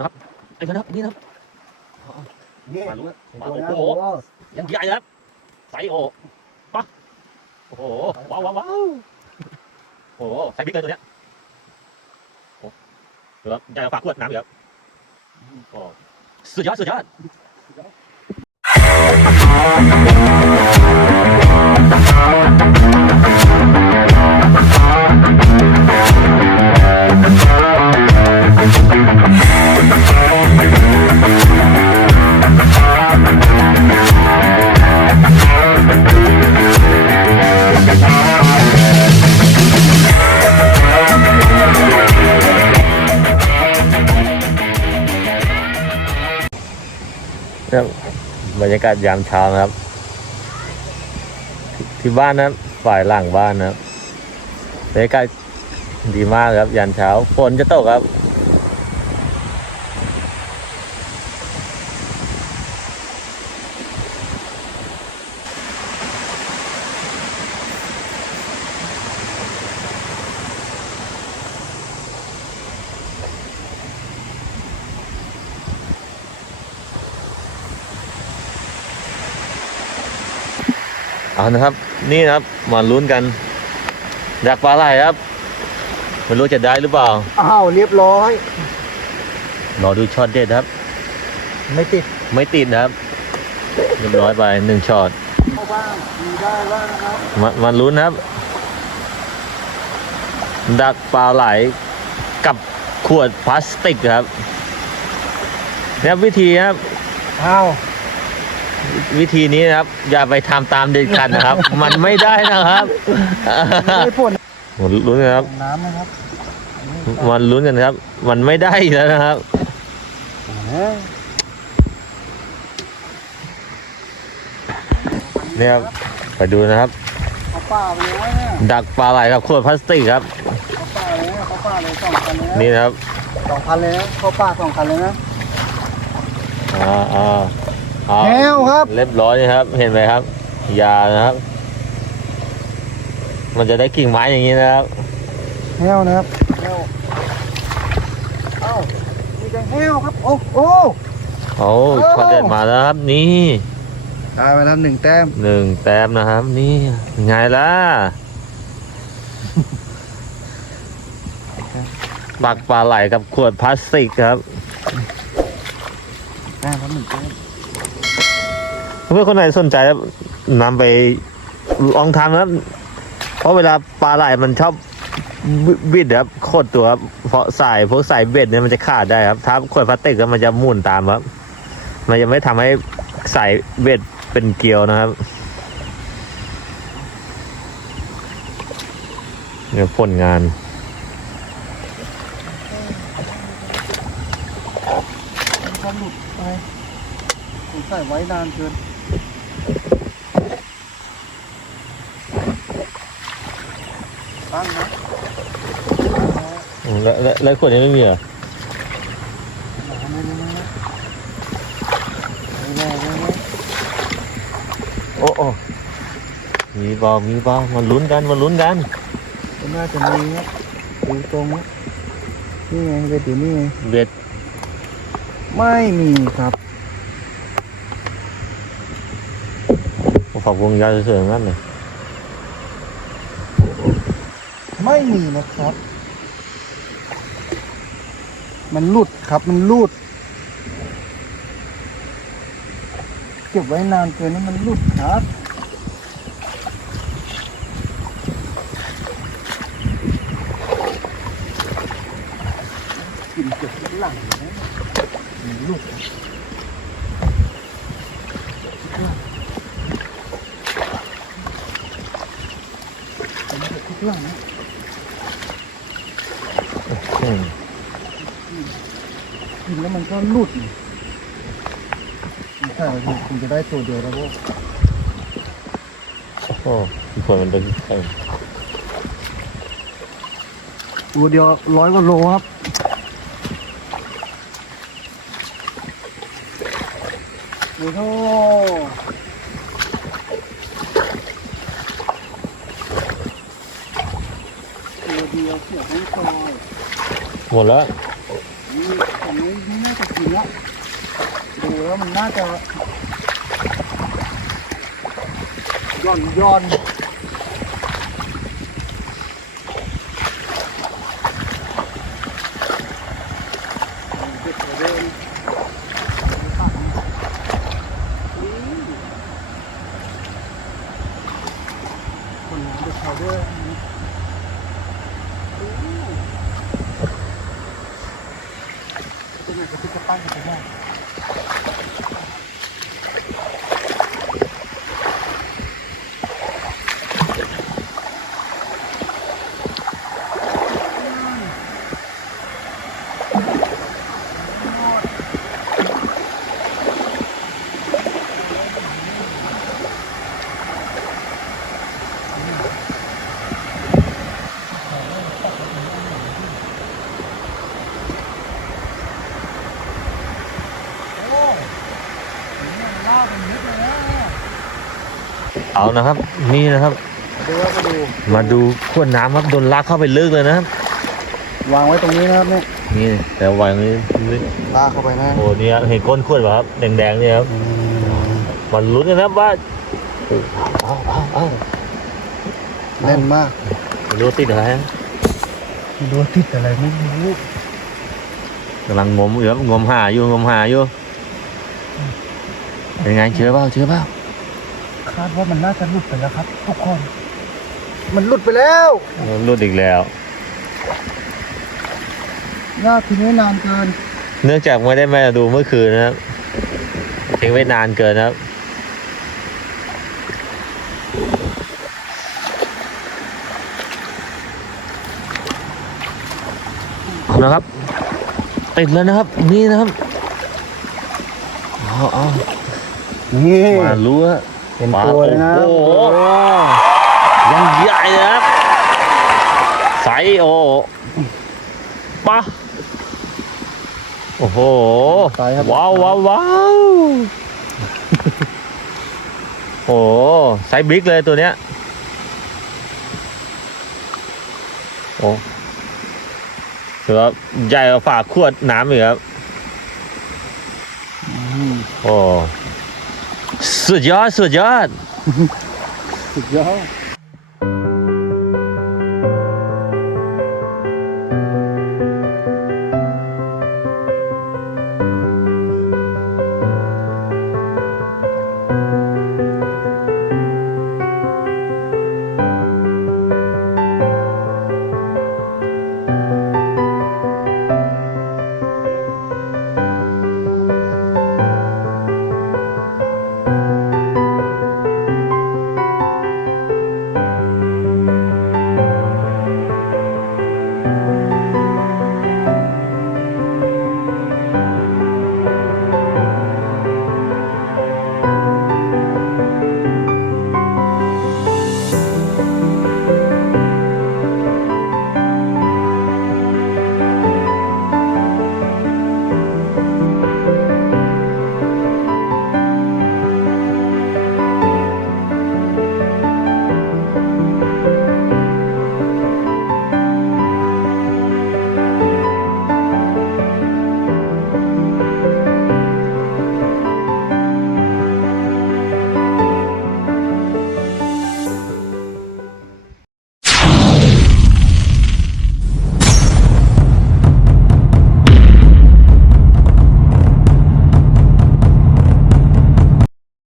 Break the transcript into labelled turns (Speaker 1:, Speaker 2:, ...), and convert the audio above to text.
Speaker 1: นะครับไอ้เพื่อนครับนี่นะครับ
Speaker 2: นี่
Speaker 1: มาลุ้นนะมา
Speaker 2: ตัว
Speaker 1: โอ้
Speaker 2: นะ
Speaker 1: โห
Speaker 2: โอ้
Speaker 1: ยังใหญ่นะครับไซส์โอ้ปะโอ้โหว้าวว้าวว้าวโอ้โหไซส์บิ๊กเลยตัวเนี้ยโอ้เดี๋ยวจะฝากขวดน้ำอีกแล้วโอ้สุดยอดสุดยอดากาศยามเช้านะครับ ที่บ้านนะฝ่ายหลังบ้านนะครับบรรยากาศดีมากครับยามเช้าฝนจะตกครับ เอานะครับ นี่นะครับมาลุ้นกันดักปลาไหลครับไม่รู้จะได้หรือเปล่า
Speaker 2: อ้าวเรียบร้อย
Speaker 1: รอดูช็อตเด็ดครับ
Speaker 2: ไม่ติด
Speaker 1: ไม่ติดนะครับเรียบร้อยไปหนึ่งช็อต
Speaker 2: เข้าบ้างมีได้บ้างนะครับ
Speaker 1: มามาลุ้นนะครับ ดักปลาไหลกับขวดพลาสติกครับเนี่ยวิธีนะครับ
Speaker 2: อ้าว
Speaker 1: วิธีนี้นะครับ อย่าไปทำตามเด็ดขาดนะครับ มันไม่ได้นะครับ
Speaker 2: ไม่ได้ผล
Speaker 1: มาลุ้นกันครับ
Speaker 2: น้ำนะครับ
Speaker 1: มันลุ้นกันครับ มันไม่ได้อีกแล้วนะครับเนี่ยครับไปดูนะครับ
Speaker 2: เขาป่าไปเลยเนี่ย
Speaker 1: ดักปลาไหลกับขวดพลาสติกครับ
Speaker 2: เขาป่าเลยนะเขาป่าเลยสองคันเลย
Speaker 1: นี่
Speaker 2: นะ
Speaker 1: นะครับ
Speaker 2: สองคันเลยนะเขาป่าสองคันเลยนะ
Speaker 1: อ่าอ่าเอา
Speaker 2: แห้วครับ
Speaker 1: เรียบร้อยนะครับ เห็นไหมครับ ยานะครับ มันจะได้กิ่งไม้อย่างนี้นะครับ
Speaker 2: แห้วนะครับแห้วเอ้ามีแต่แห้วครับ โอ้โอ้
Speaker 1: โอ้ขอเด็ดมาแล้วครับ นี่
Speaker 2: ได้ไปแล้วหนึ่งแต้ม
Speaker 1: หนึ่งแต้มนะครับ นี่ไงล่ะบักปลาไหลกับขวดพลาสติกครับ
Speaker 2: แต้มครับหนึ่งแต้ม
Speaker 1: เพื่อคนไหนสนใจครับนำไปลองทำนะเพราะเวลาปลาไหลมันชอบบิดครับโคตรตัวครับเพราะสายพวกสายเบ็ดเนี่ยมันจะขาดได้ครับถ้าขวดพลาสติกก็มันจะมุนตามครับ มันจะไม่ทำให้สายเบ็ดเป็นเกลียวนะครับเนี่ยผลงาน
Speaker 2: มันก็หลุดไปใส่ไว้นานเกิน ตั้งนะ
Speaker 1: อืมแล้วแล้วแล้วขวดนี้ไม่มีเหรอ
Speaker 2: ไม่ไม่ไม่ไม่ไม่ไม่
Speaker 1: โอ้โอ้มีบอมีบอมาลุ้นกันมาลุ้นกัน
Speaker 2: ไม่น่าจะมีครับดูตรงนะนี่ไงเบ็ดอยู่นี่ไง
Speaker 1: เบ็ด
Speaker 2: ไม่มีครับ
Speaker 1: ฝักวงยาวสวยๆงั้นเลย
Speaker 2: ไม่มีนะครับ มันหลุดครับมันหลุด เก็บไว้นานเกินนี่มันหลุดครับกินเก็บหลังเนะมันหลุดมันหลุดทุกหลังนะ
Speaker 1: อืม
Speaker 2: กินแล้วมันก็หลุดนี่ใช่ครับคุณจะได้ตัวเดียวแล้วพวก
Speaker 1: โอ้ขวดมันเป็นไข่
Speaker 2: ตัวเดียวร้อยกว่าโลครับโอ้โหตัวเดียวเสียบทั้งซอย
Speaker 1: หมดแล้ว
Speaker 2: นี่ตรงนี้ ไม่น่าจะกินละ ดูแล้วมันน่าจะย่อนย่อนเด็ดกว่าเดิมคนน้ำเด็ดเขาด้วยเป็นไงกระติกกระปั้นกันไปได้ โอ้ยนี่มันล่าเป็นนิดเลยนะ
Speaker 1: เอานะครับ นี่นะครับ
Speaker 2: ดูว่ามาดู
Speaker 1: มาดูขวดน้ำครับโดนลากเข้าไปลึกเลยนะครับ
Speaker 2: วางไว้ตรงนี้นะครับเนี่ย
Speaker 1: นี่แต่วางนี้ลึก
Speaker 2: ลากเข้าไปนะ
Speaker 1: โอ้เนี่ยเห็นก้นขวดป่ะครับแดงๆเนี่ยครับมันลุ้นกันนะครับว่าเอาเอาเอา
Speaker 2: แน่นมาก
Speaker 1: ไม่รู้ติดอะไรฮะ
Speaker 2: ไม่รู้ว่าติดอะไรไม่รู้
Speaker 1: กำลังงมอยู่ครับงมหาอยู่งมหาอยู่เป็นไงเชื่อเปล่าเชื่อเปล่า
Speaker 2: คาดว่ามันน่าจะหลุดไปแล้วครับ ทุกคน มันหลุดไปแล้ว
Speaker 1: รุดอีกแล้ว
Speaker 2: ยากทีนี้นานเกิน
Speaker 1: เนื่องจากไม่ได้มาดูเมื่อคืนนะครับทิ้งไว้นานเกินนะครับเอานะครับ ติดแล้วนะครับ นี่นะครับเอาเอา
Speaker 2: นี่
Speaker 1: มารู้ว่า
Speaker 2: เป็นตัวเลยนะ
Speaker 1: โอ้โห ยังใหญ่นะครับใสโอปะโอ้โห
Speaker 2: ตายครับ
Speaker 1: ว้าวว้าวว้าวโอ้โหไซส์บิ๊กเลยตัวเนี้ยโอ้ถือว่าใหญ่กว่าฝาขวดน้ำอีกครับ
Speaker 2: อืม
Speaker 1: โอ้ สุดยอดสุ